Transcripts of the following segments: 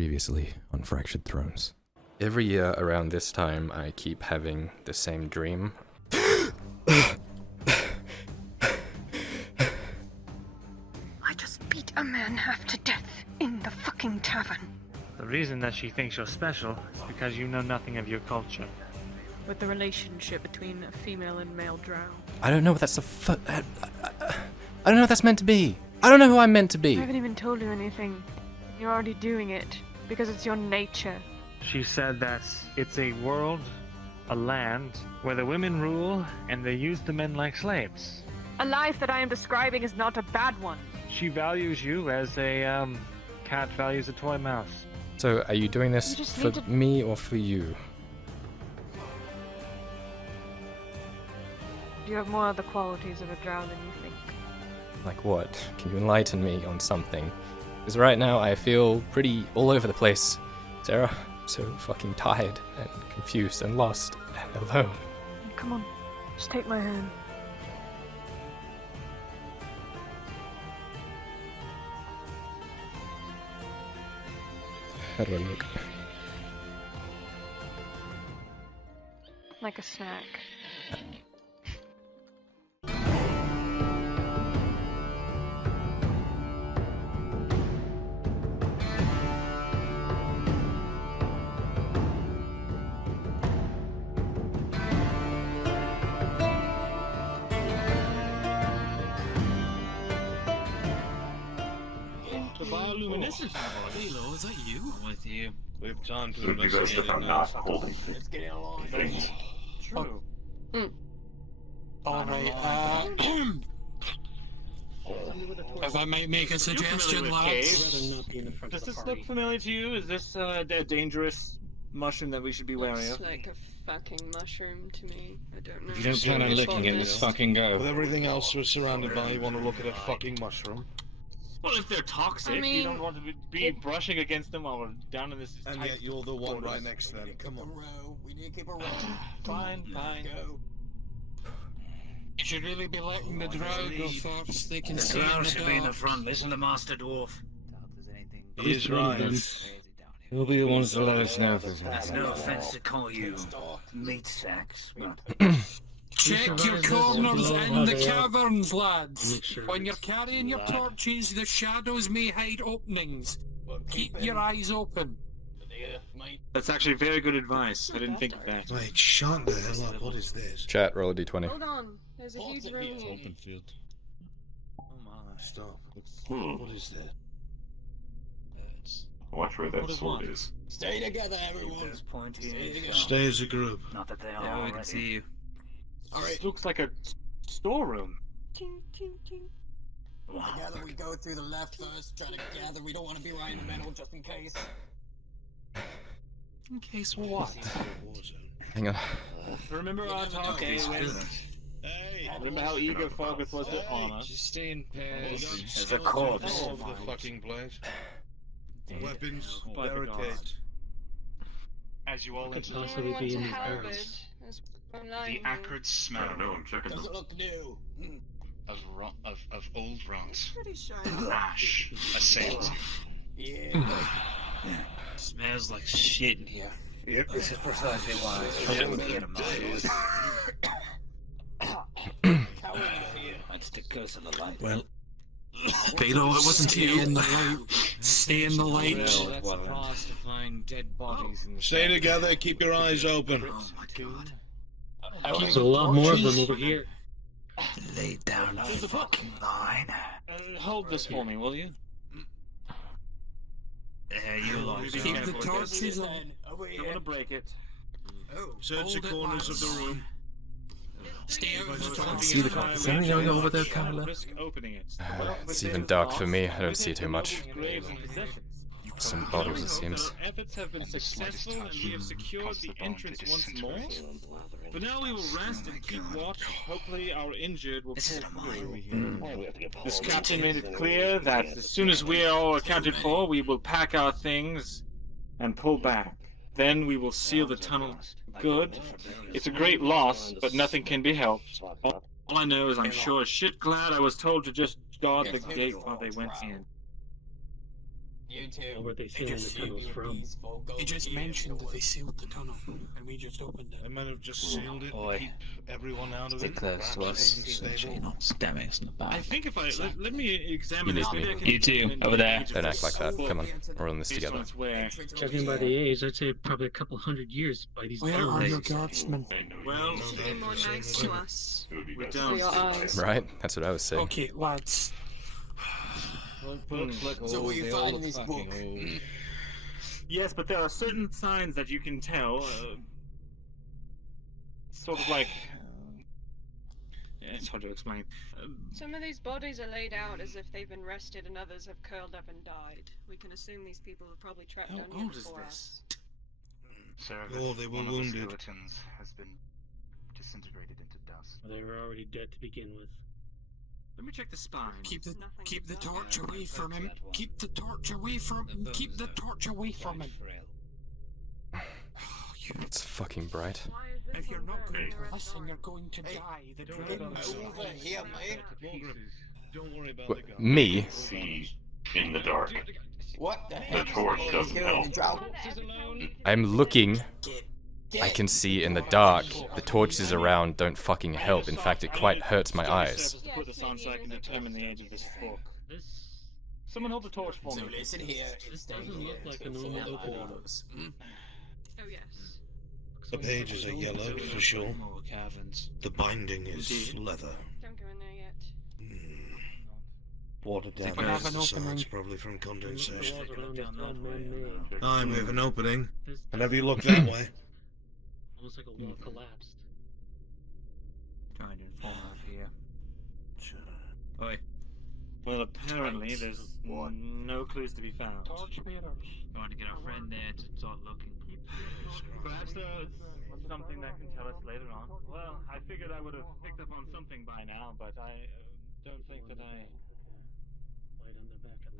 Previously on Fractured Thrones. Every year around this time, I keep having the same dream. I just beat a man half to death in the fucking tavern. The reason that she thinks you're special is because you know nothing of your culture. With the relationship between a female and male drow. I don't know what that's I don't know what that's meant to be. I don't know who I'm meant to I be. haven't even told you anything. You're already doing it, because it's your nature. She said that it's a world, a land, where the women rule and they use the men like slaves. A life that I am describing is not a bad one. She values you as a, cat values a toy mouse. So, are you doing You this just for need to- me or for you? You have more of the qualities of a drow than you think. Like what? Can you enlighten me on something? Because right now I feel pretty all over the place, Sarah. I'm so fucking tired and confused and lost and alone. Come on, just take my hand. How do I look? Like a snack. The bioluminescence body. Halo, is that you? I'm with you. We have time to You guys investigate just it found now. out. Holy Let's get along. True. Alright, if I might make a suggestion, lads. Does this look familiar to you? Is this a dangerous mushroom that we should be wary Looks of? like a fucking mushroom to me. I don't know. If you don't plan on licking it, let's fucking go. With everything else we're surrounded by, you want to look at a fucking mushroom? Well, if they're toxic, I you mean, don't want to be brushing against them while we're down in this And tight yet you're the one quarters. right next to them. Come on. We need to keep a row. Fine, fine. You should really be letting the drow go first. They can see Drow in should the be in the dark. front. Listen to Master Dwarf. He is right. We'll be the ones to let us know if there's That's no offense to call you meat sacks, but Check your corners in the caverns, lads. When you're carrying your torches, the shadows may hide openings. Keep your eyes open. That's actually very good advice. I didn't think of that. Wait, shut the hell up. What is this? Chat, roll a d20. Hold on. There's a huge room here. Oh my. Stop. What is that? Watch where that sword is. Stay together, everyone. those pointy Stay as a group. Not that they are already. you. This looks like a storeroom. Together we go through the left first, try to gather. We don't want to be right in the middle just in case. In case what? Hang on. Remember our talk, Hey, Remember how eager Fogeth was to honor? just stay in pairs. There's a corpse. All over the fucking place. Weapons, By the barricades. As you all enter Anyone want a halberd? There's one lying the here. acrid I smell don't know, I'm checking. Doesn't look new. of old rot, Pretty sure. ash, assails you. Yeah. Smells like shit in here. Yep, this is precisely why I shouldn't get a mind. That's the curse of the light. Well, Balo, it wasn't you. Stay in the light. Stay in the light. That's a fast to find dead bodies in the Stay together, keep your eyes open. Oh my god. There's a lot more of them over here. Lay down a fucking line. Hold this for me, will you? You lost. Keep the torches on. Don't want to break it. Search the corners of the room. Stay out of the I torches. see the corner. Is there anything going over there, Kyler? Risk opening it. It's even dark for me. I don't see too much. Graves and possessions. Some bottles, it seems. Our efforts have been successful and we have secured the entrance once more. But now we will rest and keep watch. Hopefully our injured will This is pull a through. mine. This captain made it clear that as soon as we are all accounted for, we will pack our things and pull back. Then we will seal the tunnel good. It's a great loss, but nothing can be helped. All I know is I'm sure as shit glad I was told to just guard the gate while they went in. Where they sealing the tunnels from? He just mentioned that they sealed the tunnel, and we just opened it. They might have just sealed it to keep everyone out of it. close to us. Damn it, it's not bad. I think if I let me examine You this. need me. maybe I can You too, determine over the there. age of Don't this act like that. book Come on, we're in this based on together. its wear. Judging by the age, I'd say probably a couple hundred years by these Where are bones. your guardsmen? Well, Be more nice to us. we For don't. your eyes. Right? That's what I was saying. Okay, lads. So will you find this book? Yes, but there are certain signs that you can tell. Sort of like. Yeah, it's hard to explain. Some of these bodies are laid out as if they've been rested and others have curled up and died. We can assume these people were probably trapped How down here old is before this? us. Sir, Oh, they were one of the wounded. skeletons has been disintegrated into dust. They were already dead to begin with. Let me check the spine. Keep the torch away from him. Keep the torch away from him. Keep the torch away from him. It's fucking bright. If you're not going to listen, you're going to die. The dragon Over here, mate. Don't worry about the gun. Me? See in the dark. What the The torch doesn't help. I'm looking. I can see in the dark. The torches around don't fucking help. In fact, it quite hurts my eyes. To put this on so I can determine the age of this book. Someone hold the torch for me. listen here. This doesn't look like a normal opening. Oh yes. The pages are yellowed for sure. The binding is leather. Don't go in there yet. Watered down we have an the sides, opening. probably from condensation. Walls around it are man-made. I'm with an opening. This- Whenever you look that way. Almost like a wall collapsed. Trying to inform of here. Oi. Well, apparently there's no clues to be found. torch bearers. Trying to get our friend there to start looking. Perhaps there's something that can tell us later on. Well, I figured I would have picked up on something by now, but I don't think that I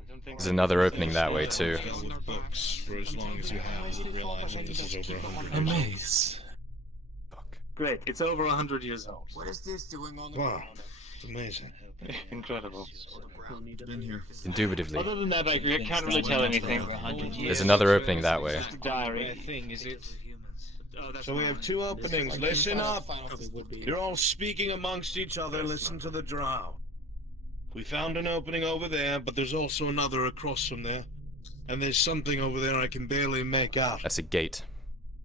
don't think. There's another opening that way too. Filled with books for as long as you have, you realize that this is over 100 A years maze. Great, it's over 100 years old. What is this doing on the Wow. ground? It's amazing. Incredible. Been here. Indubitably. Other than that, I can't really tell anything. There's another opening that way. Just a diary. Thing, is it? Oh, that's So we have two openings. Listen up. Probably would be. You're all speaking amongst each other. Listen to the Drow. We found an opening over there, but there's also another across from there. And there's something over there I can barely make out. That's a gate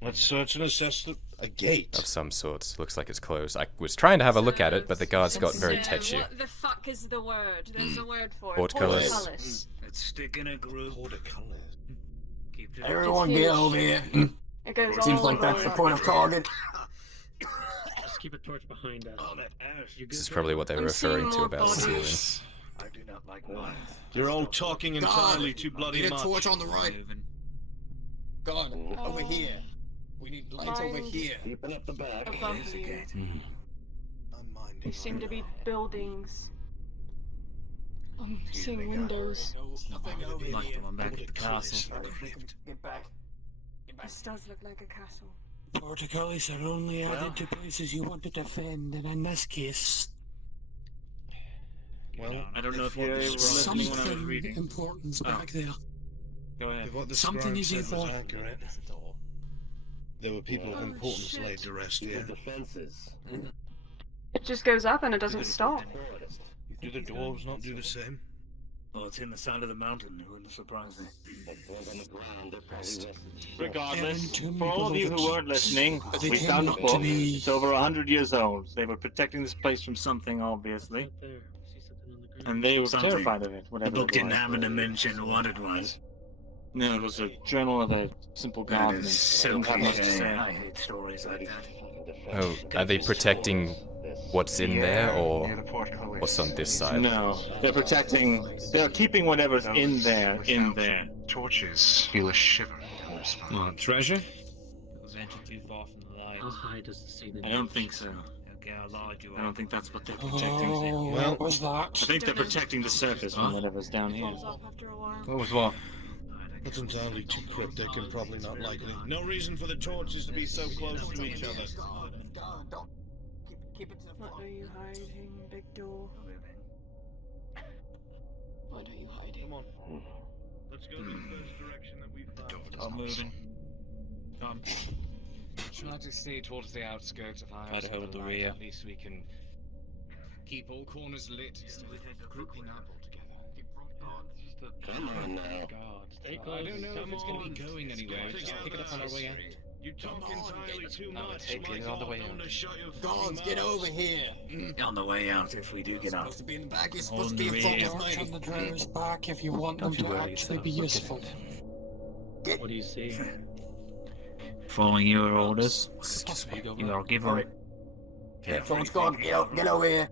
Let's search and assess a gate. of some sort. Looks like it's closed. I was trying to have a look at it, but the guards got very tetchy. What the fuck is the word? There's a word for it. Portcullis. Portcullis. Let's stick in a group. Portcullis. Keep it Everyone get over here. It goes Seems all like the that's way the up. point of target. Just keep a torch behind us. This is probably what they were referring to about sealing. I do not like mine. You're all talking entirely too bloody Need a much. torch on the right. God, over here. We need lights over Mind. here. Keeping up the back. Above you. I'm minding There seem to be buildings. I'm Here seeing we go. windows. Nothing over here. I'm back at the castle. Get back. This does look like a castle. Portcullis are only added to places you want to defend, and in this case, Well, I don't know if what you were the listening when I was something reading. important's back there. Go ahead. If what the Something scribe is said was either- accurate, there were people of importance shit. laid to rest here. defenses. It just goes up and it doesn't stop. Do the dwarves not do the same? Well, it's in the side of the mountain. It wouldn't surprise me. Regardless, Evan, for all of you who weren't listening, we found a book. It's over 100 years old. They were protecting this place from something, obviously, Right there. See something on the ground? and they were Something. terrified of it. The Whatever book it didn't was. happen to mention what it was. No, it was a journal of a simple That gardening. is so Didn't have much to cliche. say. I hate stories like that. Oh, are they protecting what's in there, or Near the portcullis. what's on this side? No, they're protecting. They're keeping whatever's in there in there. Torches feel a shiver in response. Treasure? Venture too far from the light. How high does the ceiling I don't think so. Okay, how large you I don't think that's what they're protecting. Oh, Well, what was I that? think they're protecting the surface from whatever's down here. Falls off after a while. What was what? That's entirely too cryptic and probably not likely. No reason for the torches to be so close to each other. What are you hiding, big door? What are you hiding? Come on. Let's go to the first direction that we found. I'm moving. Done. Shall I just stay towards the outskirts of ours? I'd hold the rear. At least we can keep all corners lit instead of grouping up all together. Come on now. I don't know if it's going to be going anywhere. Just pick it up on our way out. You talk entirely too much. take it on the way out. Guards, get over here. On the way out, if we do get out. Supposed to be in the back. You're On supposed to the be in rear. front. March on the Drow's back if you want them Don't you to worry actually yourself. be Look at useful. it. What do you see? Following your orders. Excuse me. You are given. Someone's gone. Get over here.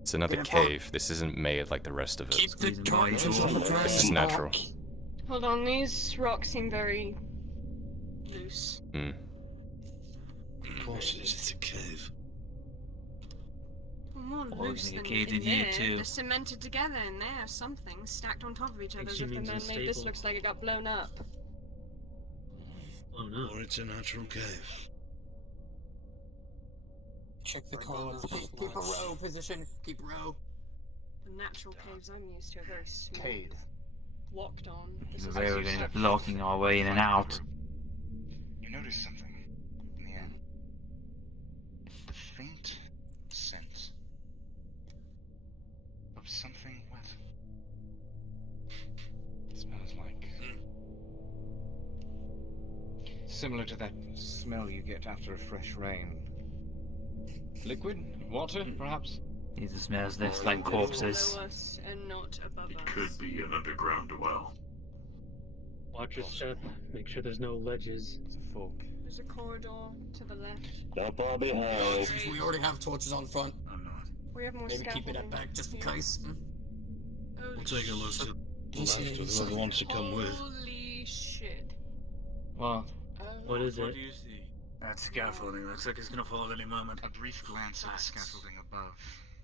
It's another cave. This isn't made like the rest of it. Keep the torches on the This Drow's is natural. back. Hold on, these rocks seem very loose. Hmm. Of course it is, it's a cave. More Oh, loose you than caved in in here there. too. They're cemented together in there, something stacked on top of each other as if the Exhumations man are made this stable. looks like it got blown up. Oh no. Or it's a natural cave. Check the corners. Keep a row position. Keep a row. The natural caves I'm used to are very smooth. Cave. Walked on. This is We're going to be blocking our way in and out. You notice something in the air. The faint scent of something wet. It smells like similar to that smell you get after a fresh rain. Liquid? Water, perhaps? It smells less like corpses. below us and not above us. Could be an underground well. Watch your step. Make sure there's no ledges. It's a fork. There's a corridor to the left. Not far behind. Since we already have torches on front, I'm not. We have more maybe keep it scaffolding. at back just in Yeah. case. Holy We'll take a look to the left see of any whoever wants to come with. Holy shit. What? What is it? you see? That scaffolding looks like it's going to fall at any moment. A brief glance at the scaffolding above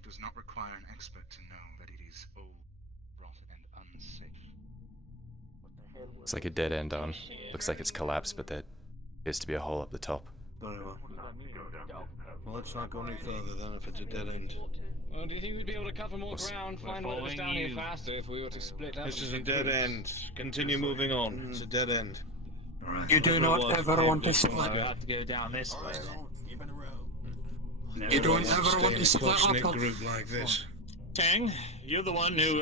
does not require an expert to know that it is old, rotten, and unsafe. It's like a dead end on. Looks like it's collapsed, but there appears to be a hole up the top. Very well. Well, let's not go any further then if it's a dead end. Well, do you think we'd be able to cover more What's- ground, We're find one of us following down here you. faster if we were to split up? This is a into dead groups? end. Continue moving on. It's a dead end. Alright. You do not ever want to I split. have to go down this way. Keep in a row. You don't Everyone ever stay want in to a split close-knit up. group like this. Tang, you're the one who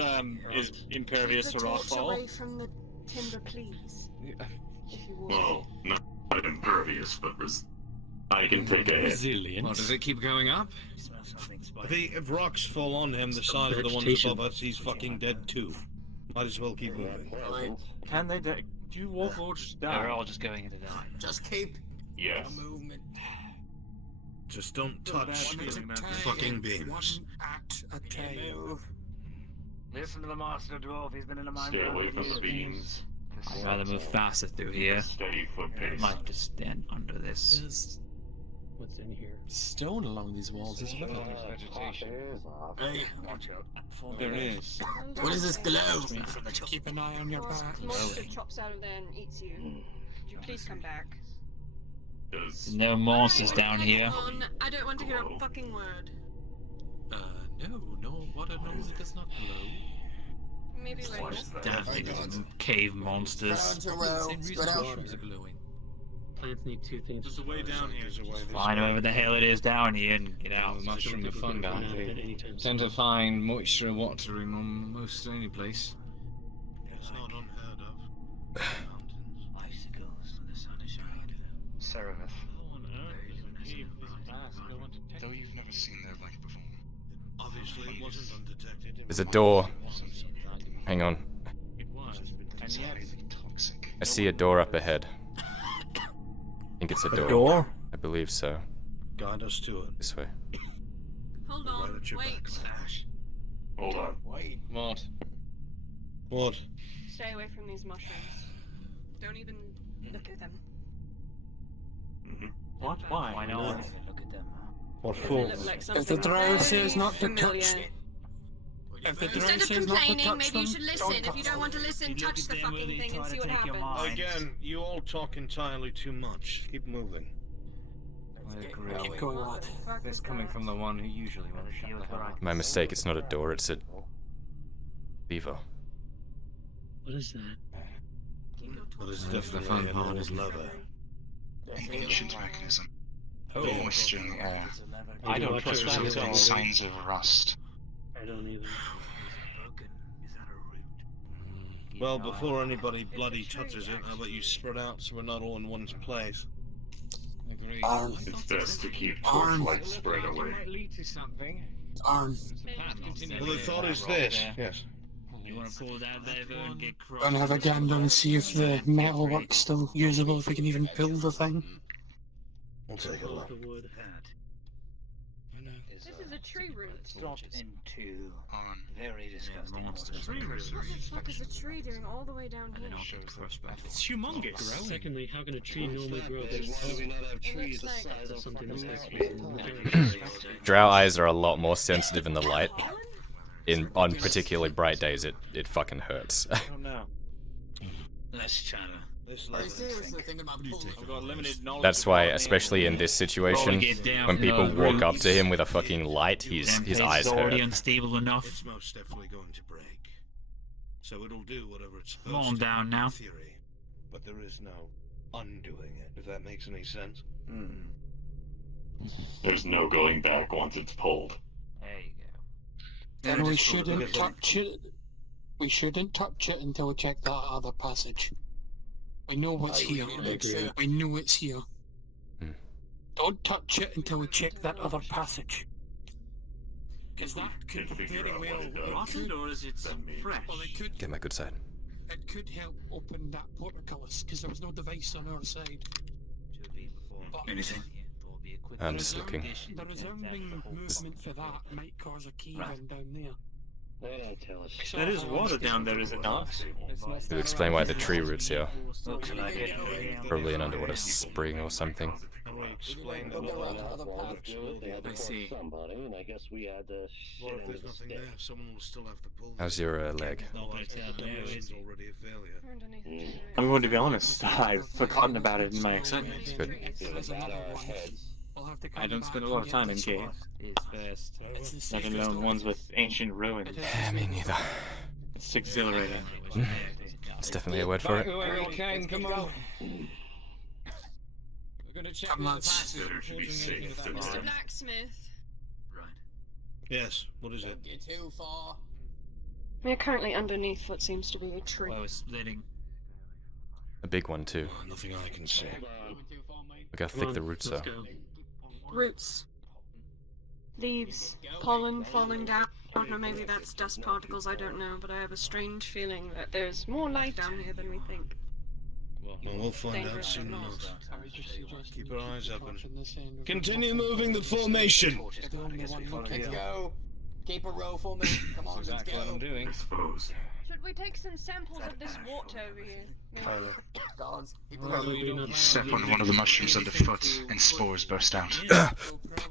is impervious The to torch rockfall. away from the timber, please. If you would. Well, not impervious, but I can take a hit. Resilient. Well, does it keep going up? If rocks fall on him the size of the ones Vegetation. above us, he's fucking dead too. Might as well keep moving. Can they? Do you walk or just down? We're all just going into that. Just keep Yes. a movement. Just don't touch One at a time. fucking beams. One at a time. Move. Listen to the master dwarf. He's been in a mine. Stay away from the beams. I'd rather move faster through here. Steady foot I pace. might just stand under this. There's what's in here? Stone along these walls as well. There's vegetation. Hey, There is. what is this glow? Keep an eye on your back. Monster chops out of there and eats you. Would you please come back? Does No monsters down here. Come on, I don't want to hear a fucking word. No, water knows it does not glow. Maybe later. Definitely just cave monsters. Spread out to row. Spread out. Mushrooms are glowing. Plants need two things. There's a way down here. There's a way this Find way. whatever the hell it is down here and get out. The mushroom and fungi. They tend to find moisture and water in almost any place. It's not unheard of. Icicles when the sun is shining. Seraph. How on earth does a cave this vast go into Though you've never seen their like before. Obviously, it wasn't undetected. There's a door. Hang on. It was. And It's yet, highly toxic. I see a door up ahead. I think it's a door. I believe so. Guide us to it. This way. Hold Right on, at your wait. back. Hold on. Wait. What? What? Stay away from these mushrooms. Don't even look at them. what? Why not? Look at them. What They for? look like If something the drow says very not to familiar. touch, if the drow Instead of says not to complaining, touch maybe them, you should listen. If you touch don't want to listen, You touch look the at them where fucking they thing and try see to what take your happens. mind. Again, you all talk entirely too much. Keep moving. I agree. Keep going, lad. This coming from the one who usually won't shut the hell up. My mistake. It's not a door. It's a lever. What is that? That is definitely an old lever. Ancient mechanism. Moisture in the air. I don't trust that at all. Signs of rust. I don't either. Well, before anybody bloody touches it, how about you spread out so we're not all in one place? Agreed. It's best to keep torchlight spread away. Might lead to something. Arn. Well, the thought is this. Yes. You want to pull that lever and get crossed? Gonna have a gander and see if the metalwork's still usable, if we can even pull the thing. We'll take a look. This is a tree root. Dropped into On very disgusting monsters. What the fuck is a tree doing all the way down here? It's humongous. Secondly, how can a tree normally grow this Why do we not have trees the like size of something that's fucking actually Drow eyes are a lot more sensitive in the light. On particularly bright days, it fucking hurts. I don't know. Less chatter. Are you seriously thinking about pulling? I've got limited knowledge. That's why, especially in this situation, when people walk up to him with a fucking light, his eyes hurt. unstable enough. It's most definitely going to break. So it'll do whatever it's supposed Come on to down now. in theory. But there is no undoing it, if that makes any sense. There's no going back once it's pulled. There you go. And we shouldn't touch it. We shouldn't touch it until we check that other passage. We know what's here. We know it's here. Don't touch it until we check that other passage. Because that could very well Rotten, or is it fresh? Well, it could. Get my good side. It could help open that portcullis because there was no device on our side. But Anything? I'm just looking. the resounding movement for that might cause a cave-in down there. There is water down there, is it not? It would explain why the tree roots here. Probably an underwater spring or something. Explain the I see. What if there's nothing there? Someone will still have to pull. How's your leg? It's already a failure. I'm going to be honest. I've forgotten about it in my excitement. Good. I don't spend a lot of time in caves. Let alone ones with ancient ruins. Yeah, me neither. It's exhilarating. It's definitely a word for it. Come on. We're gonna check Come on. the passage Better to be safe than Mr. sorry. Blacksmith. Yes, what is it? Don't get too far. We're currently underneath what seems to be a tree. Well, it's splitting. A big one too. Nothing I can see. Look how thick the roots are. Roots. Leaves. Pollen falling down. Or maybe that's dust particles, I don't know, but I have a strange feeling that there's more light down here than we think. Well, we'll find out Dangerous soon or not. enough. Keep our eyes open. Continue moving the formation! Let's go. Keep a row for me. Come on, let's go. I suppose. Should we take some samples of this water over here? Guards, keep a Probably row. not. You step on one of the mushrooms underfoot, and spores burst out.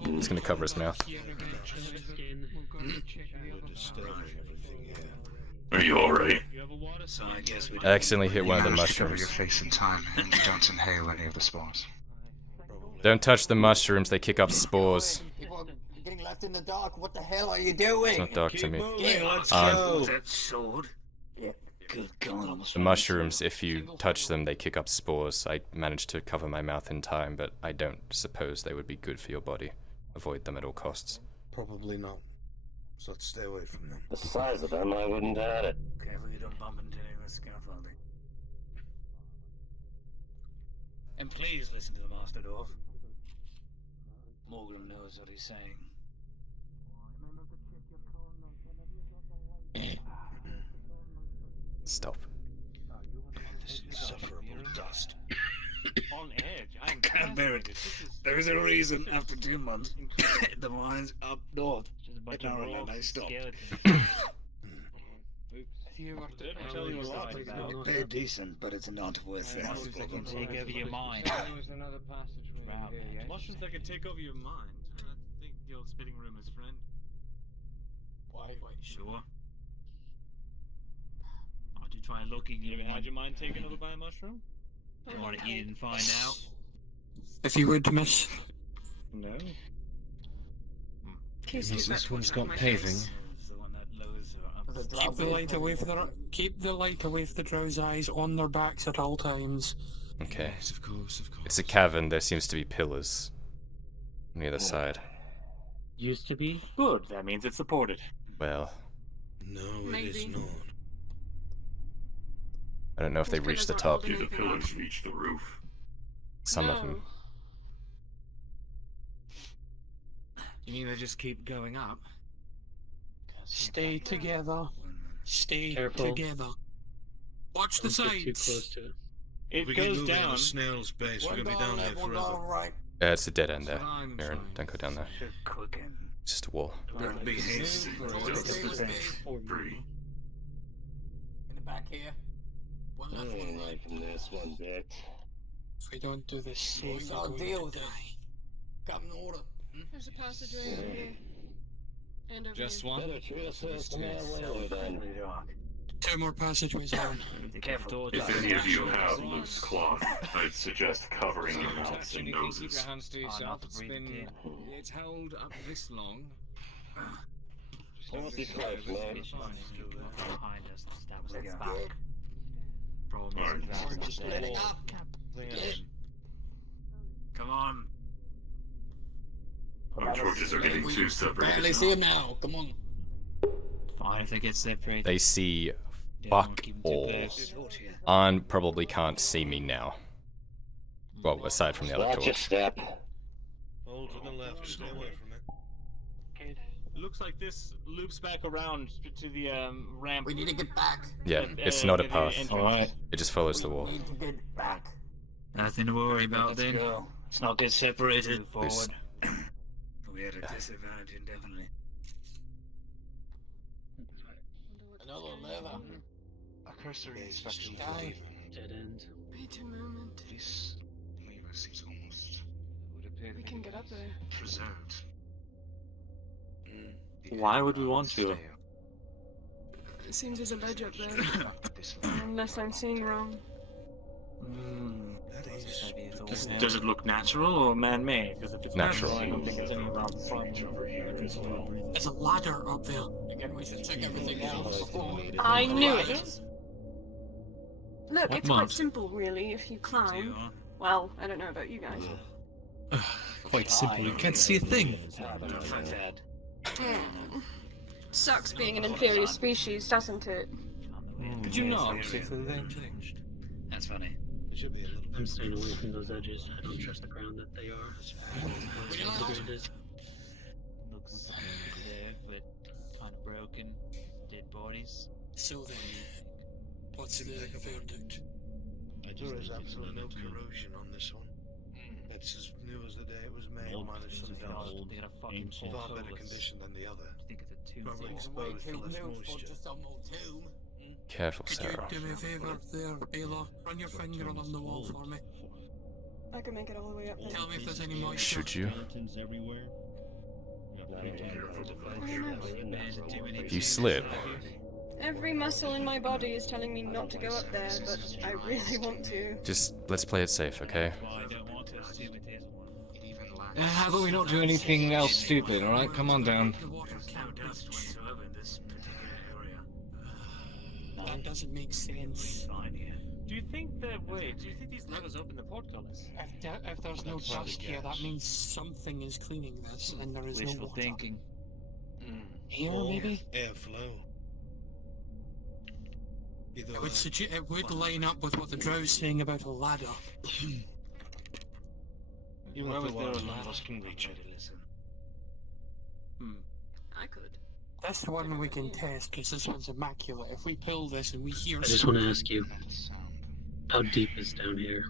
It's gonna cover his mouth. We're disturbing everything here. Are you alright? So I guess we I accidentally hit one of the You manage to cover your mushrooms. face in time, and you don't inhale any of the spores. Don't touch the mushrooms, they kick up spores. People are getting left in the dark. What the hell are you doing? It's not dark to me. Let's Aren't. go! That sword? Yeah. Good God, almost. The mushrooms, if you touch them, they kick up spores. I managed to cover my mouth in time, but I don't suppose they would be good for your body. Avoid them at all costs. Probably not. So let's stay away from them. The size of them, I wouldn't add it. Careful you don't bump into any of the scaffolding. And please listen to the Master Dwarf. Morgan knows what he's saying. Stop. This insufferable dust. On edge. I can't bear it. There is a reason after 2 months. The mine's up north. In Ireland, I stopped. They're decent, but it's not worth it. Mushrooms that can take over your mind. Mushrooms that can take over your mind. I think you're spitting rumors, friend. Why? Sure. Aren't you trying looking? You ever had your mind taken over by a mushroom? You want to eat it and find out? If you would, miss. No. Please Means keep this that one's water on got my paving. face. Keep the light away from the Drow's eyes on their backs at all times. Okay. Yes, of course. It's a cavern. There seems to be pillars on the other side. Used to be. Good. That means it's supported. Well, No, it is not. I don't know if they reached the top. Do the pillars reach the roof? Some of them. You mean they just keep going up? Stay together. Stay Careful. together. Watch the Don't get too sides. close to it. It We keep goes moving at down. a snail's pace. We're gonna be down here forever. It's a dead end there. Aaron, don't go down there. It's just a wall. Don't be hasty. In the back here. One left, one right. Liking this one bit. If we don't do this safe, Well, we're deal going with to it. die. Got an order. There's a passageway over here. And over Just here. one? Better treat us from our way then. 2 more passageways down. Careful. If any of you have loose cloth, I'd suggest covering your mouths Touch and anything, keep noses. your hands to yourself. It's held up this long. What's this place, man? Behind us. That was its back. Come on. Our torches are getting too separated. Barely see him now. Come on. Fine if they get separated. They see fuck all. Arn probably can't see me now. Well, aside from the other Watch your torch. step. Hold to the left. Stay away from it. It looks like this loops back around to the ramp. We need to get back. Yeah, it's not a path. Alright. It just follows the wall. We need to get back. Nothing to worry about then. Let's not get separated. Loose. Forward. We had a disadvantage indefinitely. Another lever. A cursory Yeah, inspection just of the die. Dead end. Wait a moment. This lever seems almost We can get up there. preserved. Why would we want to? It seems there's a ledge up there. Unless I'm seeing wrong. That is. Does it look natural or man-made? Because if it's Natural. I don't think it's any round front. There's a ladder up there. Again, we should check everything else before. I knew it! Look, What it's mod? quite simple, really, if you climb. Well, I don't know about you guys. Quite simple. You can't see a thing. Sucks being an inferior species, doesn't it? Could you not? That's funny. I'm staying away from those edges. I don't trust the ground that they are. The ground is. Looks there, but kind of broken. Dead bodies. So then, what's the verdict? There is absolutely no corrosion on this one. It's as new as the day it was made, minus some dust. They got a fucking Far better condition than the other. I think it's a tomb. Probably Way exposed too to less new for moisture. just some old tomb. Careful, Could you Sarah. do me a favour there, Ayla? Run your finger along the wall for me. I can make it all the way up there. Tell me if there's any moisture. Should you? If you slip, Every muscle in my body is telling me not to go up there, but I really want to. just let's play it safe, okay? How about we not do anything else stupid, alright? Come on down. That doesn't make sense. Do you think that? Wait. Do you think these levers open the portcullis? If there's no dust here, that means something is cleaning this, and there is no Wishful water. thinking. Here, Or maybe? airflow. Either It would, it would line up with what the Drow's saying about a ladder. Where was there a none ladder? of us can reach it. I could. This one we can test, because this one's immaculate. If we pull this and we hear I just want to something- ask you, how deep is down here?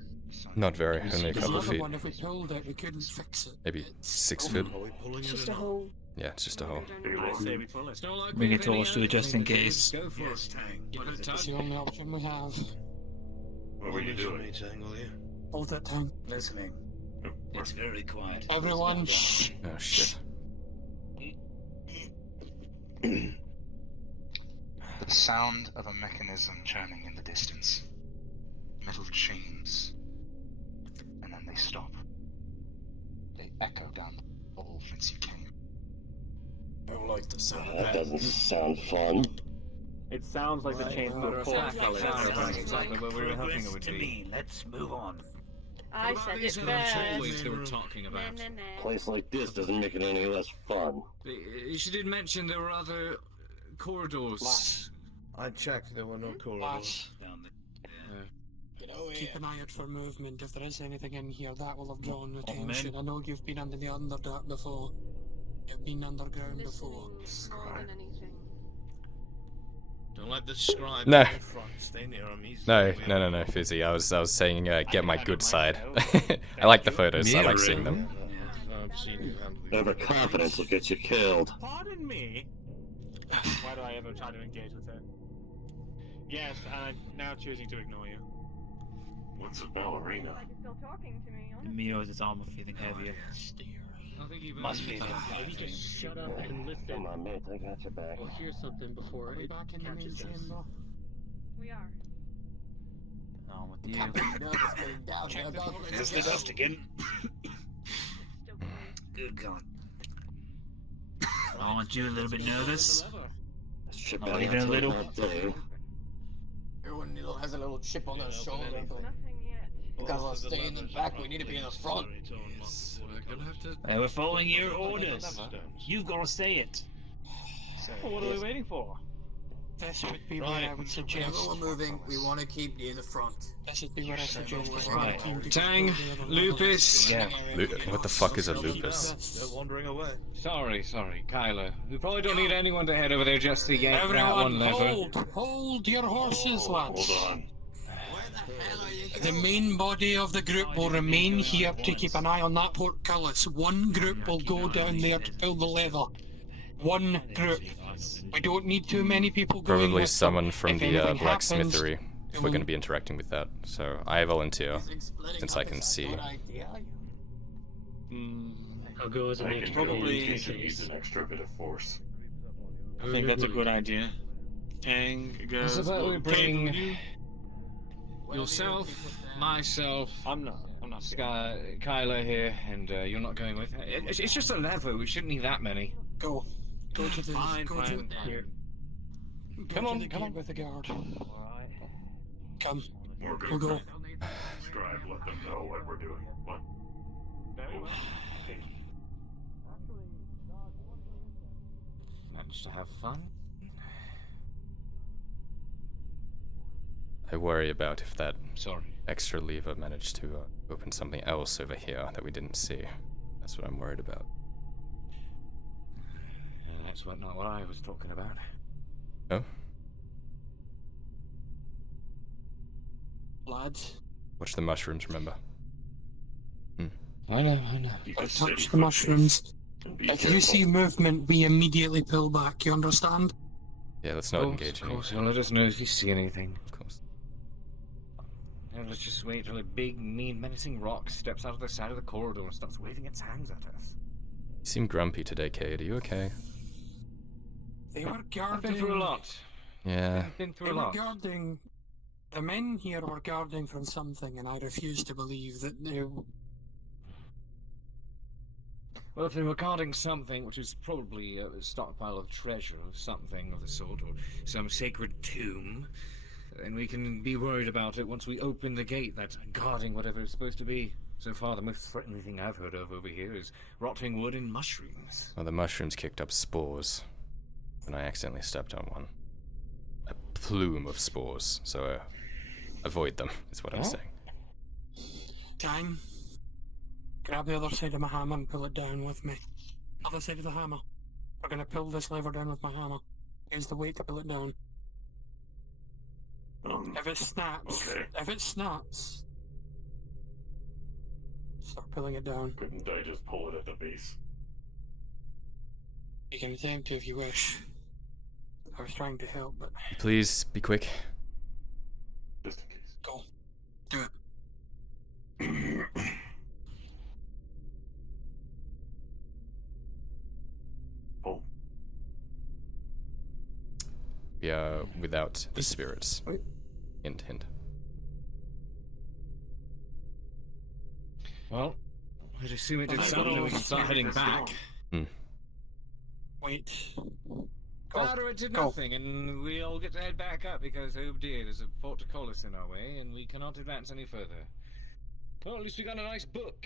Not very, only a The couple other feet. one, if we pulled it, we couldn't fix it. Maybe 6 feet. Are we pulling It's it just at a all? hole. Yeah, it's just a hole. I say we pull it. Bring a torch to it just in case. Go for it. Give it a It's touch. the only option we have. What were you Always doing? me to angle you. Hold that down. Listening. It's very quiet. Everyone, shh. Oh shit. The sound of a mechanism churning in the distance. Metal chains. And then they stop. They echo down the hall whence you came. I don't like the sound of That that. doesn't sound fun. It sounds like the chains were pulled. Sounds exactly where we were hoping it would be. Let's move on. I said it first. They were talking about. A place like this doesn't make it any less fun. She did mention there were other corridors. I checked, there were no corridors. Down there. Keep an eye out for movement. If there is anything in here, that will have drawn attention. I know you've been under the Underdark before. You've been underground before. More than anything. Don't let the scribe No. in the front. Stay near him. He's No, Fizzy. I was saying get my good side. I like the photos. I like seeing them. I've seen you handle Overconfidence will get you killed. Pardon me? Why do I ever try to engage with her? Yes, and I'm now choosing to ignore you. What's a ballerina? Still talking to me, Mio's his armor feeling heavier. Must be. Maybe just shut up and listen. Come on, mate, I got your back. We'll hear something before Are we it back in the main catches us. chamber? We are. On with you. There's the dust again. Good God. Aren't you a little bit nervous? Oh, even a little. Everyone has a little chip on their shoulder, but because we're staying in the back, we need to be in the front. Hey, we're following your orders. You've got to say it. Well, what are we waiting for? This would be where I would suggest. Whenever we're moving, we want to keep near the front. This would be where I suggest the Right. team to Tang, Lupus. Yeah. What the fuck is a lupus? They're wandering away. Sorry, Kyler. We probably don't need anyone to head over there just to yank that one Everyone, lever. hold your horses, lads. Hold on. The main body of the group will remain here to keep an eye on that portcullis. One group will go down there to pull the lever. One group. We don't need too many people going Probably with someone them. from If the anything blacksmithery, happens, if we're going to be interacting with that. So I volunteer, since I can see. I'll go as an extra. Probably in case. an extra bit of force. I think that's a good idea. Tang goes. So that we bring you. yourself, myself, I'm not. Kyler here, and you're not going with. It's just a lever. We shouldn't need that many. Go. Go to the. Fine, go fine. to Here. Come on, with the guard. Come. We'll go. Scribe, let them know what we're doing. What? Very well. Managed to have fun. I worry about if that Sorry. extra lever managed to open something else over here that we didn't see. That's what I'm worried about. That's not what I was talking about. Oh? Lads, Watch the mushrooms, remember? I know. touch the mushrooms. If you see movement, we immediately pull back, you understand? Yeah, let's not engage Of course, anyone. you'll let us know if you see anything. Of course. And let's just wait till a big, mean, menacing rock steps out of the side of the corridor and starts waving its hands at us. You seem grumpy today, Cade. Are you okay? They were guarding. I've been through a lot. Yeah. I've been through They a were lot. guarding. The men here were guarding from something, and I refuse to believe that they. Well, if they were guarding something, which is probably a stockpile of treasure or something of the sort, or some sacred tomb, then we can be worried about it once we open the gate that's guarding whatever it's supposed to be. So far, the most threatening thing I've heard of over here is rotting wood and mushrooms. Well, the mushrooms kicked up spores, and I accidentally stepped on one. A plume of spores, so avoid them, is what I'm saying. Tang, grab the other side of my hammer and pull it down with me. Other side of the hammer. We're gonna pull this lever down with my hammer. Use the weight to pull it down. If it snaps, start pulling it down. Couldn't I just pull it at the base? You can attempt to if you wish. I was trying to help, but Please, be quick. Just in case. go. Do it. Pull. We are without the spirits. Hint, hint. Well, I'd assume it did something. We can start heading back. Wait. Powder it to nothing, and we all get to head back up because, oh dear, there's a portcullis in our way, and we cannot advance any further. Well, at least we got a nice book.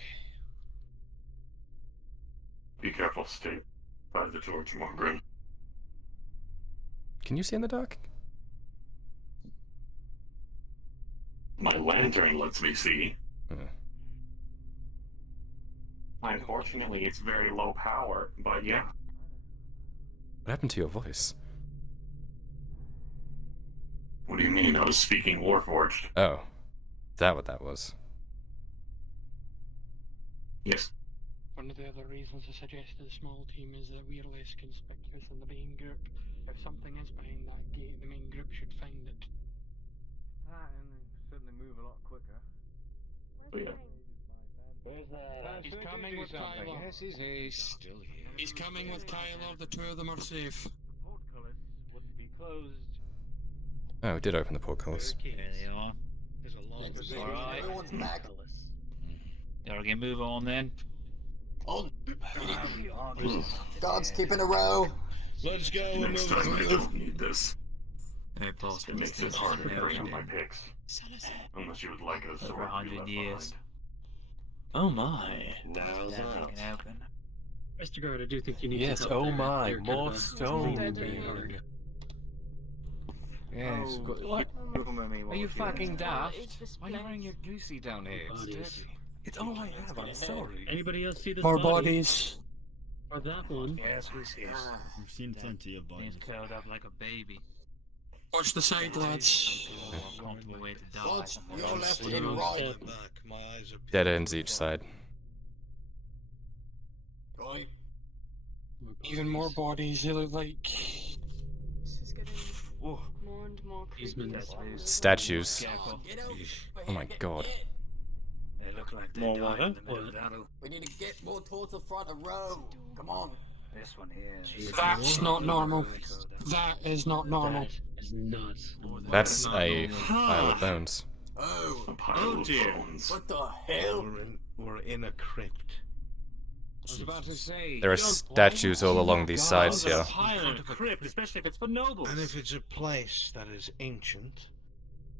Be careful, stay by the torch, Margaret. Can you see in the dark? My lantern lets me see. Unfortunately, it's very low power, but yeah. What happened to your voice? What do you mean? I was speaking Warforged. Oh. Is that what that was? Yes. One of the other reasons I suggested a small team is that we're less conspicuous than the main group. If something is behind that gate, the main group should find it. And certainly move a lot quicker. Oh, yeah. Where's that? He's coming with Kyler. Yes, he's still here. He's coming with Kyler. The two of them are safe. Portcullis wouldn't be closed. Oh, it did open the portcullis. There they are. There's a lot Next of week, Alright. everyone's back. Gotta get move on then. On. Guards, keep in a row. Let's go and Next move. time I don't need this. No possible. It makes it harder to bring up my picks. Unless you would like a sword Over to be 100 left years. behind. Oh my. Now's That out. can open. Mr. Guard, I do think you need Yes, to. oh my, more stone. Yes. What? Are you fucking daft? It's this Why are you place. wearing your goosey down here? It's Bodies. dirty. It's all I have, I'm sorry. Anybody else see this More body? bodies. Or that one? Yes, we see it. We've seen plenty of bodies. He's curled up like a baby. Watch the side, lads. Comfortable way to die. Watch your left and right. My eyes are Dead ends each side. Right. Even more bodies. They look like. This is getting more and more creepy. Statues. Careful. Oh my god. They look like they More died water? in the middle of battle. We need to get more towards the front of row. Come on. This one here. That's not normal. That is not normal. That is nuts. That's a pile of bones. Oh. A pile of dear. bones. What the hell? We're in a crypt. I was about to say. There are statues all along these sides here. Pile of a crypt, especially if it's for nobles. And if it's a place that is ancient,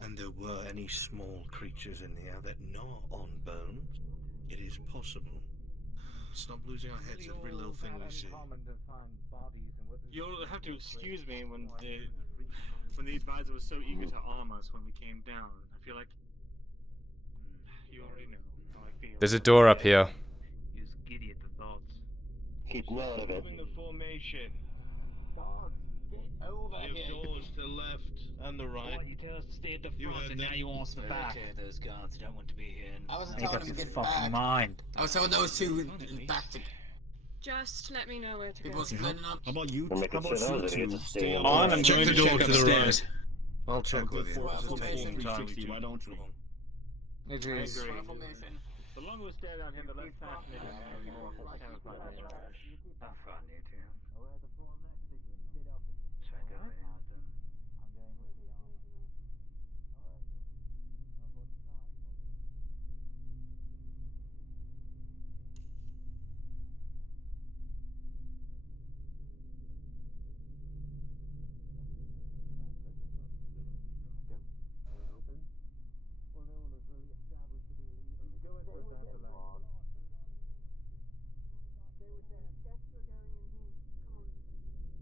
and there were any small creatures in here that gnaw on bones, it is possible. Stop losing our heads at every little thing we see. You'll have to excuse me when the advisor was so eager to arm us when we came down. I feel like you already know how I feel. There's a door up here. He was giddy at the thoughts. Keep note of it. Moving the formation. Guards, get over You here. have doors to the left and the right. What, you tell us to stay at the You front heard and now them. you want us to Okay. back. Those guards don't want to be here. I wasn't Make telling up them to your get fucking back. mind. I was telling those two back to Just let me know where to people go. splitting up. How about you? We're making How about sure you that two it's stay staying on On, the I'm right? going Check the to door check to the right. upstairs. I'll check with you. Well, This is taking formation. time. 360, why don't we? It I is. agree. Formation. The longer we stay down here, the less fascinating and the more terrifying. Have fun, you two.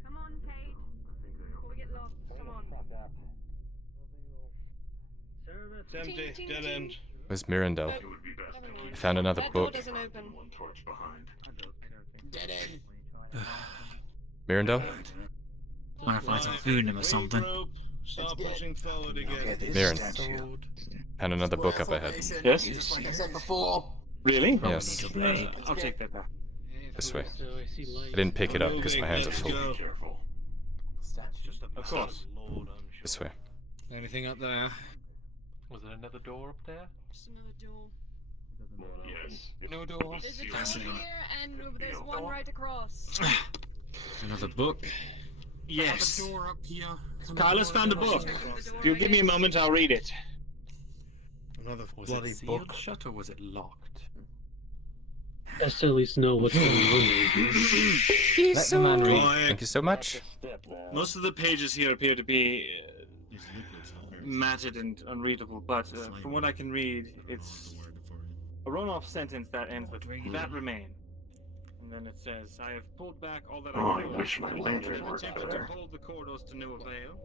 Come on, Kate. Before we get lost, come on. It's empty. Dead end. Where's Mirandel? Never mind. I found another That door book. doesn't open. One torch behind. Dead end. Mirandel? Might find some food in them or something. Regroup. Start pushing forward again. Mirren. Found another book up ahead. Yes? Just like I said before. Really? Yes. I'll take that back. This way. So I see light. I didn't pick it up because my hands are full. Careful. Of course. This way. Anything up there? Was there another door up there? Just another door. Yes. No door. There's a door here, and there's one right across. Another book. Yes. Another door up here. Kyler's found a book. If you'll give me a moment, I'll read it. Another Was bloody it sealed book. shut or was it locked? Best to at least know what's going on. Let the man read. Thank you so much. Most of the pages here appear to be matted and unreadable, but from what I can read, it's a run-off sentence that ends with "that remain." And then it says, "I have pulled back all that I can. I've attempted to hold the corridors to no avail.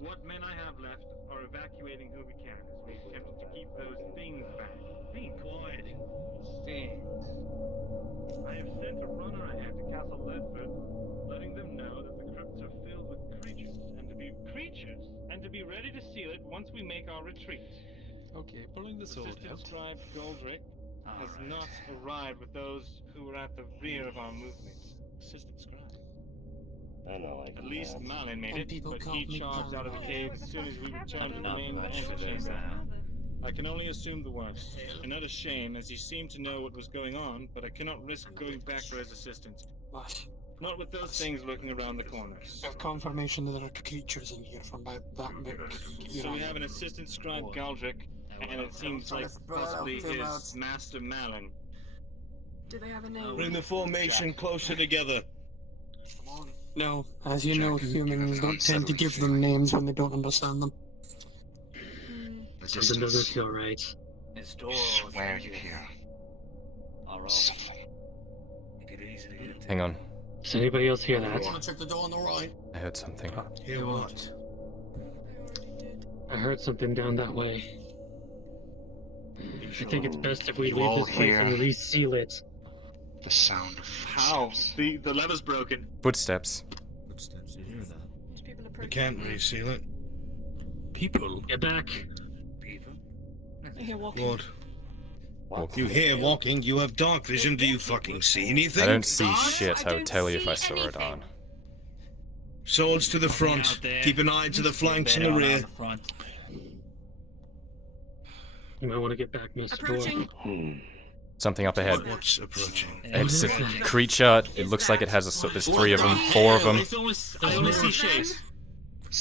What men I have left are evacuating who we can as we attempt to keep those things back." Being quiet. Things. I have sent a runner ahead to Castle Ledford, letting them know that the crypts are filled with creatures, and to be ready to seal it once we make our retreat. Okay, pulling the sword Assistant out. Scribe Goldrick has not arrived with those who were at the rear of our movements. Assistant Scribe. I know, At least Malin made Some it, people but can't he make charged out of the cave as soon as we returned to the main Sure there's chamber. that. I can only assume the worst, and not a shame, as he seemed to know what was going on, but I cannot risk going back for his assistance. Not with those things lurking around the corners. I have confirmation that there are creatures in here from about that book. So we have an assistant scribe Galdrick, and it seems like possibly his master Malin. Do they have a name? Bring the formation closer together. No, as you know, humans don't tend to give them names when they don't understand them. Something doesn't feel right. It's where you hear something. Hang on. Does anybody else hear that? Check the door on the right. I heard something. Hear what? I heard something down that way. I think it's best if we You leave all this place and hear reseal it. the sound of How? The lever's broken. Footsteps. Footsteps, you hear that? We can't reseal it. People. Get back. I hear walking. What? You hear walking, you have dark vision, do you fucking see anything? I don't see shit, I would tell you if I saw it on. Swords to the front, keep an eye to the flanks and the rear. You might want to get back, Miss Approaching. Something up ahead. What's approaching? It's a creature, it looks like it has there's 3 of them, 4 of them. I only see shapes.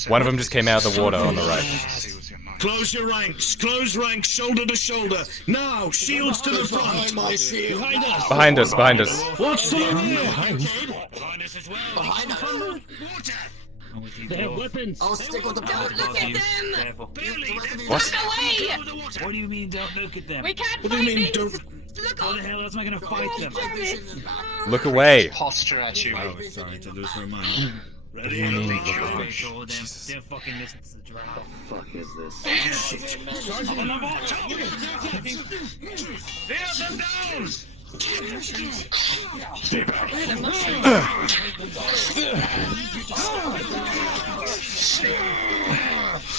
One of them just came out of the water on the right. Close your ranks, shoulder to shoulder. Now, shields to the front. Behind us. Behind us, behind us. What's the rear? Behind us as well. Behind us. They have weapons. I'll stick with the Don't look at them! What? Look away! What do you mean, don't look at them? We can't What do you fight mean, these! don't... Look How the hell else am I gonna fight them? Look away. posture at you. Oh, it's starting to lose her mind. Ready? They told them. They'll fucking listen to the Drow. Fuck is this? Tear them down! Stay back.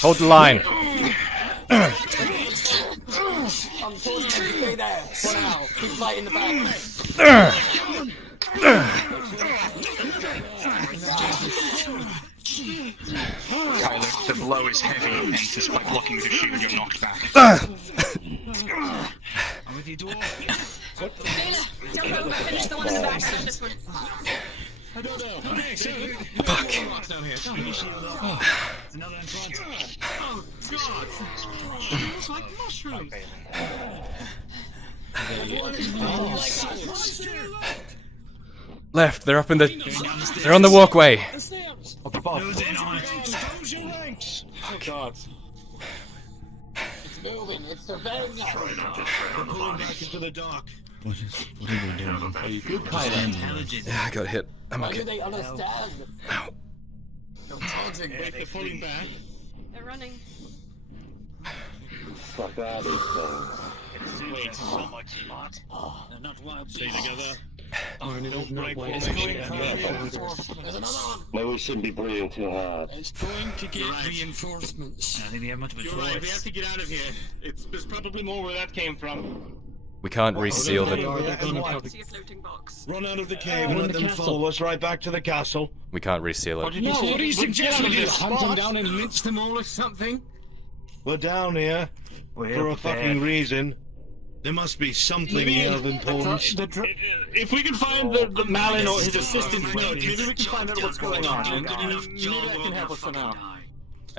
Hold the line. I'm told you to stay there for now. Keep fighting the back. Kyler, the blow is heavy, and despite blocking with your shield, you're knocked back. I'm with you, dwarf. Jump over, finish the one in the back, finish this one. I don't know. Fuck. It's another in front. Oh, God! It's like mushrooms! Left, they're up in the... They're on the walkway. Nose in on it. Oh, God. It's moving. It's surveying us. We're pulling back into the dark. What are we doing? Are you good, Kyler? Intelligent. Yeah, I got hit. I'm Why do okay. they understand? Ow. You're charging. They're pulling back. They're running. Fuck out these things. Wait, so much smart. They're not wild. Stay together. Don't break wait. There's another one. Maybe we shouldn't be breathing too hard. It's going to get reinforcements. I don't think they have much of a You're right, we have choice. to get out of here. There's probably more where that came from. We can't reseal They're the... gonna See a floating box. run out of the cave and let them follow us right back to the castle. We can't reseal it. No, what are you suggesting? this Just hunt them spot. down and lynch them all or something? We're down here for a fucking reason. There must be something here of importance. If we can find the Malin or his assistant's note, maybe we can find out what's going on. And maybe that can help us for now.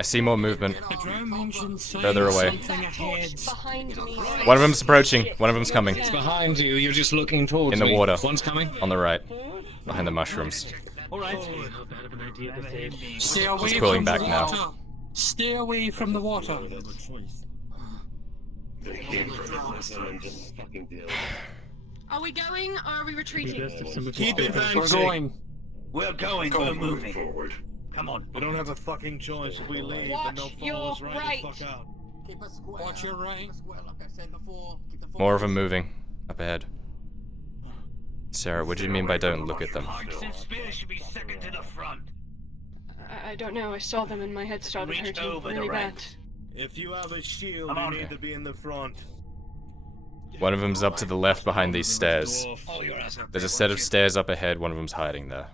I see more movement. The Drow mentioned Further away. something ahead. Behind me. One of them's approaching. One of them's coming. It's behind you. You're just looking towards In the me. water. One's coming. On the right. Behind the mushrooms. Alright. Stay He's away pulling from back the now. water. Stay away from the water. Are we going or are we retreating? Keep advancing. We're going. We're going. We're moving forward. Come on. We don't have a fucking choice. If we leave, then they'll follow us right the fuck out. Keep us square. Watch your right. Keep us square, like I said before. Keep the More of them moving. Up ahead. Sarah, what do you mean by don't look at them? Spear should be second to the front. I don't know. I saw them and my head started Reach hurting over the really bad. ranks. If you have a shield, Come on. you need to be in the front. One of them's up to the left behind these stairs. Oh, your ass up There's a there, set of watch it. stairs up ahead, one of them's hiding there.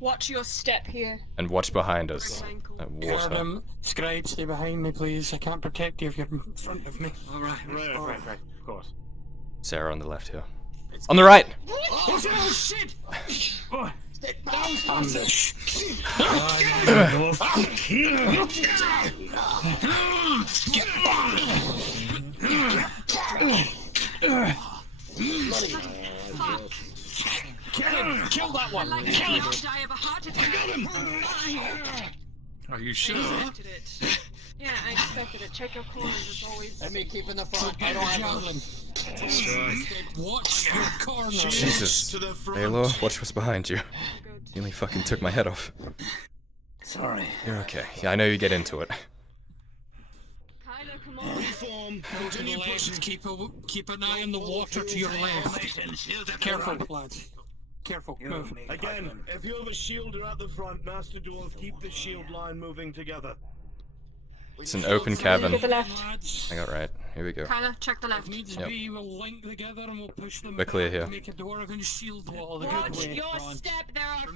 Watch your step here. And watch behind us. That water. Adam, Scribe, stay behind me, please. I can't protect you if you're in front of me. Alright, right. Of course. Sarah on the left here. On the right! Oh, shit! Kill that one! Kill him! Die of a heart attack. Are you sure? Yeah, I expected it. Check your corners. It's always. Let me keep in the front. I don't have Watch your corners. Jesus. Baylor, watch what's behind you. You nearly fucking took my head off. Sorry. You're okay. Yeah, I know you get into it. Kyler, come on. Reform. Continue pushing. Keep an eye on the water to your left. Careful, lads. Careful. Move. Again, if you have a shielder at the front, Master Dwarf, keep the shield line moving together. It's an open cavern. To the left. I got right. Here we go. Kyler, check the left. Needs to be. We'll link together and we'll push them. We're clear here. Make a dwarven shield wall. The good Watch way. your step. There are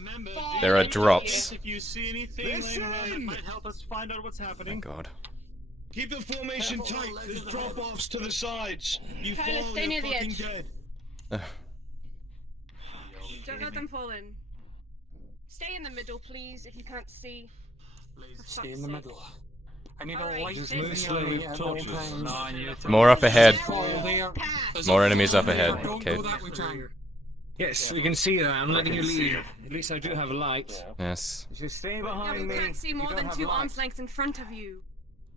There are drops. If you see anything laying around that might help us find out what's happening. Thank God. Keep the formation tight. There's drop-offs to the sides. You Kyler, fall, stay you're near the fucking edge. dead. Don't let them fall in. Stay in the middle, please, if you can't see. Stay in the middle. I need a light. Just move slowly. Torches. More up ahead. There. More enemies up ahead. Okay. Yes, we can see that. I'm letting you lead. At least I do have a light. Yes. Just stay Yeah, behind we me. can't see more than 2 arms lengths in front of you.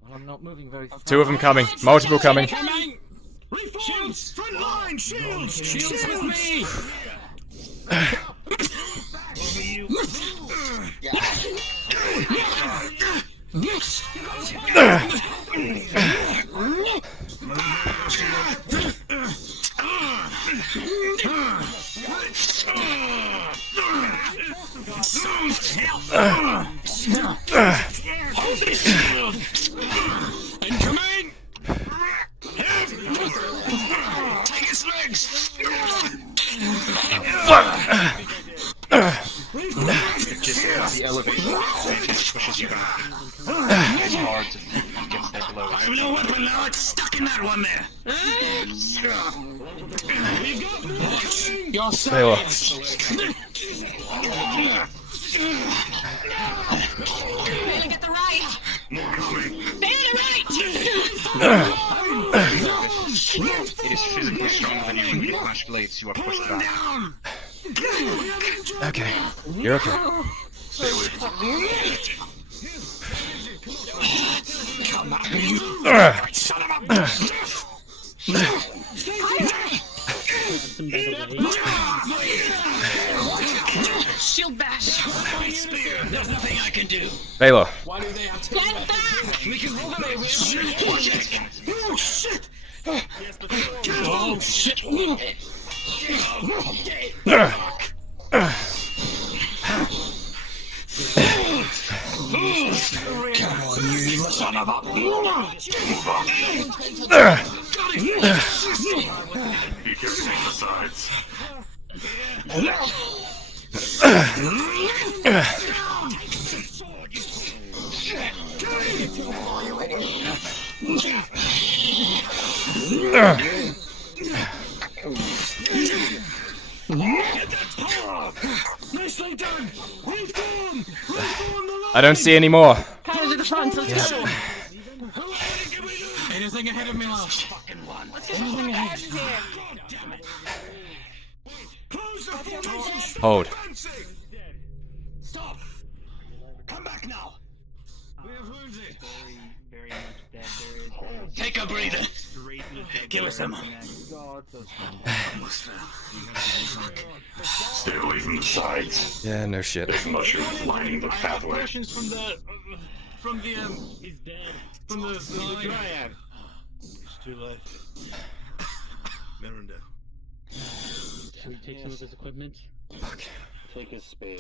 Well, I'm not moving very fast. Two of them coming. Multiple coming. Shields! Front line! Shields! Shields with me! Incoming! Take his legs! The elevation pushes you back. It's hard to get that blow. I have no weapon now. It's stuck in that one there. Your Baylor. Baylor, get the right. It is physically stronger than you when you flash blades. You are pushed back. Okay. You're okay. Come on, son of a Shield bash. Spear. There's nothing I can do. Baylor. Why do they have to Get back! We can move away. Oh shit! Oh shit! Come on, you son of a! Be careful on the sides. Nicely done! I don't see any more. close to the front. Let's Yeah. go. Anything ahead of me, lads? Anything ahead? Hold. Stop! Come back now! Take a breather! Give us some. Stay away from the sides. Yeah, no shit. There's mushrooms lining the pathway. Questions from the He's dead. from the dryad. It's too late. Miranda. Should we take some of his equipment? Fuck. Take his spear.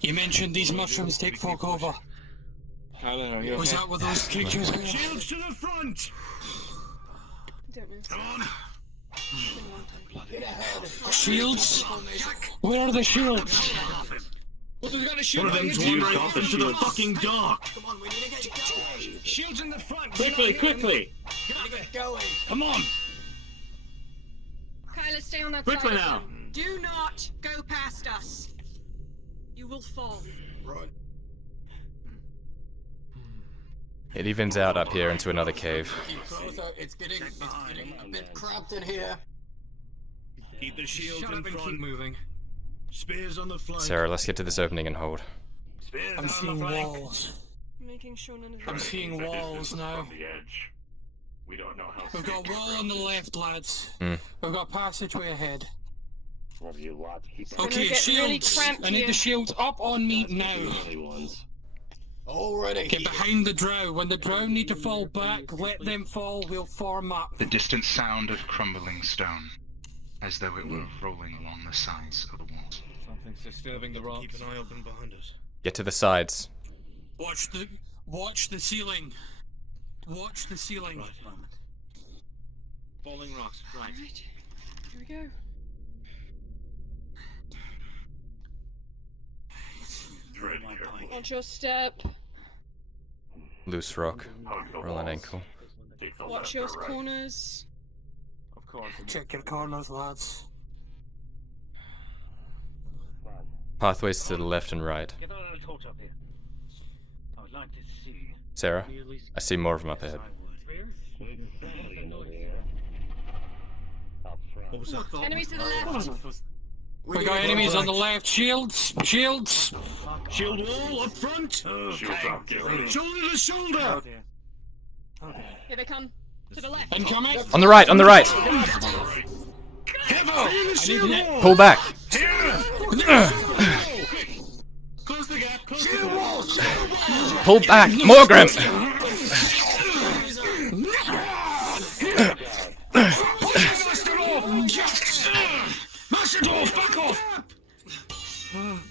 You mentioned these mushrooms take folk over. Kyler, are you Was okay? that what those creatures were? Shields to the front! Don't know. Come on! Shields? Where are the shields? One of them's wandering off into the fucking dark! Shields in the front! Quickly! Get going! Come on! Kyler, stay on that Quickly side. now! Do not go past us. You will fall. Right. It evens out up here into another cave. Keep closer. It's getting a bit cramped in here. Keep the shields Shut in up and front. keep moving. Spears on the flank. Sarah, let's get to this opening and hold. Spears I'm on seeing the flank. walls. Making sure none of I'm them. seeing walls now. From the edge. We don't know how. We've got a wall on the left, lads. Hmm. We've got a passageway ahead. What do you lot? Keep it. Okay, get really shields. cramped I need here. the shields up on me now. Early ones. Already. Get behind the drow. When the drow need to fall back, let them fall. We'll form up. The distant sound of crumbling stone, as though it were rolling along the sides of the walls. Something's disturbing the rocks. Keep an eye open behind us. Get to the sides. Watch the ceiling. Watch the ceiling. Right. Falling rocks. Right. Right. Here we go. Tread carefully. Watch your step. Loose rock. Hug the Roll an walls. ankle. Take the Watch left your or right. corners. Of course. Check your corners, lads. Pathways to the left and right. Get out of the torch up here. I would like to see. Sarah, I see more of them up ahead. What was that? Enemies to the left. We got enemies on the left. Shields. Shields. Shield wall up front! Shields up, get ready. Shoulder to shoulder! Here they come. To the left. Incoming. On the right, on the right! Pull back! Close the gap, close the gap! Pull back! Morgrim! Mash it off! Back off!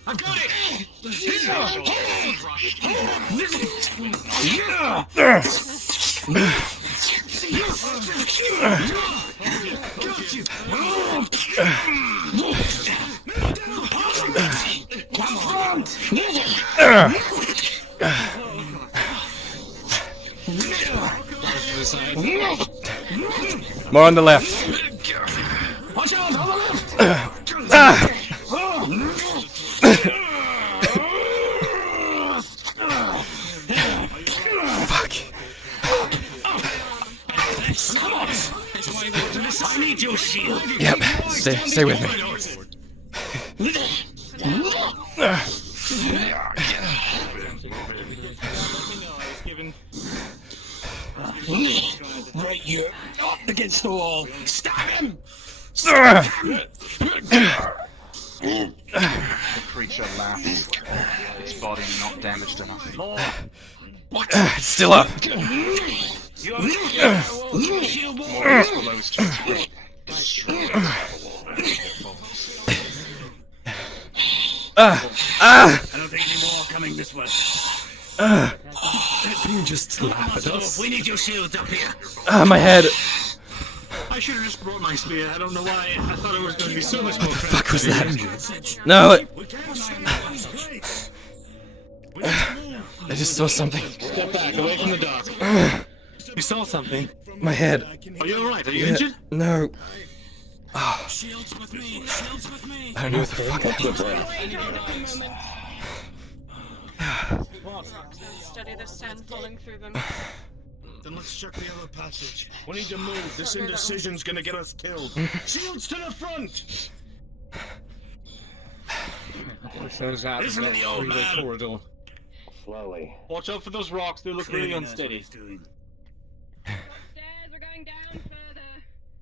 I've got it! More on the left. Watch out! On the left! Fuck. Come on! I need your shield! Yep, stay with me. Right here. Up against the wall. Stab him! The creature laughs, its body not damaged enough. It's still up. More exposed to its weight. Destroyed. I don't think any more are coming this way. You just laugh at us. We need your shields up here. My head. I should have just brought my spear. I don't know why. I thought it was going to be so much more. What the fuck was that? No. I just saw something. Step back, away from the dark. You saw something. My head. Are you alright? Are you Yeah, injured? No. Shields with me! Shields with me! I don't know what the fuck that was. Study the sand falling through them. Then let's check the other passage. We need to move. This indecision's gonna get us killed. Shields to the front! Listen to the old man. Corridor. Slowly. Watch out for those rocks, they look really unsteady.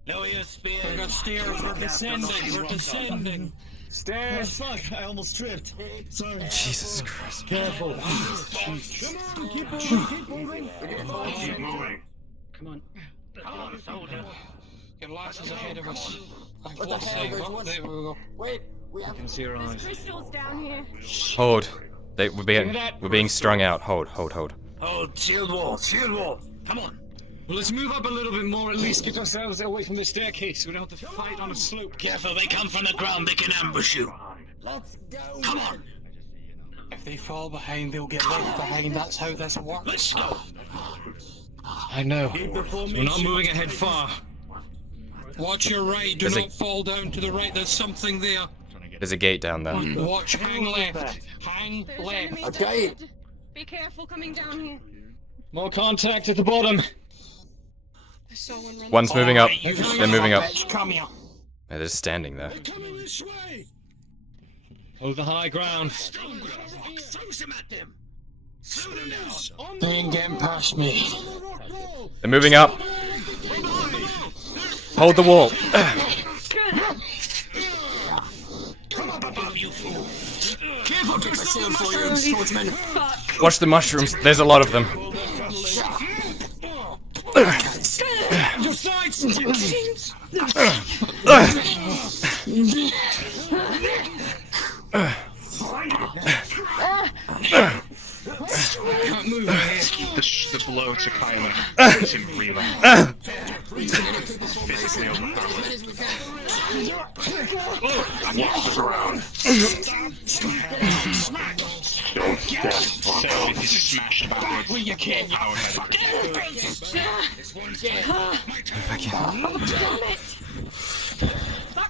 Lower your spears. We got stairs. We're descending. We're descending. Stairs. Oh, fuck! I almost tripped. Sorry. Jesus Christ. Careful. Come on, keep moving, keep moving. Keep moving. Come on. Your lass is ahead of us. What the hell? There we go. Wait, we have. You can see her eyes. Crystals down here. Hold. We're being strung out. Hold. Hold, shield wall, shield wall. Come on. Well, let's move up a little bit more, at least get ourselves away from the staircase. We don't have to fight on a slope. Careful, they come from the ground, they can ambush you. Let's go. Come on. If they fall behind, they'll get left behind. That's how this works. Let's go. I know. We're not moving ahead far. Watch your right. Do not fall down to the right. There's something there. There's a gate down there. Watch. Hang left. Hang left. Okay. Be careful coming down here. More contact at the bottom. I saw one run. One's moving up. They're moving up. Come here. Yeah, they're just standing there. Coming this way! Over high ground. They ain't getting past me. They're moving up. Hold the wall. Come up above, you fool. Careful, take my shield for you, swordsman. Watch the mushrooms. There's a lot of them. Your sights! Can't move here. The blow to Kyler makes him reeling. Physically Watch around. Don't step. So if he's smashed backwards, Well, you can't. power Fuck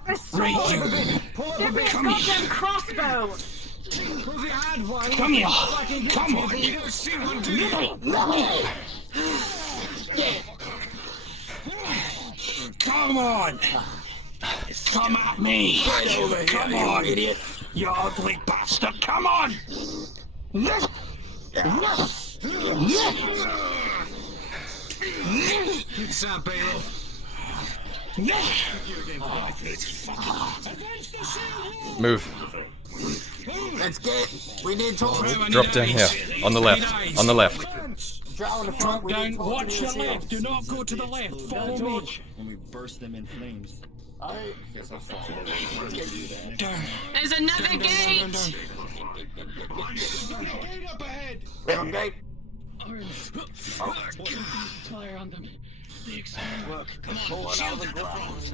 this sword! Give me a goddamn crossbow! Come here. Come on. Come on. Come at me. Come on, idiot. You ugly bastard. Come on. Sam Bale. Move. Let's get. We need to. Drop down here. On the left. On the left. Drow in the front. We need Watch your left. Do not go to the left. Follow me. And we burst them in flames. There's another gate! We have a gate. Fire on them. Work. Come on, shield at the front.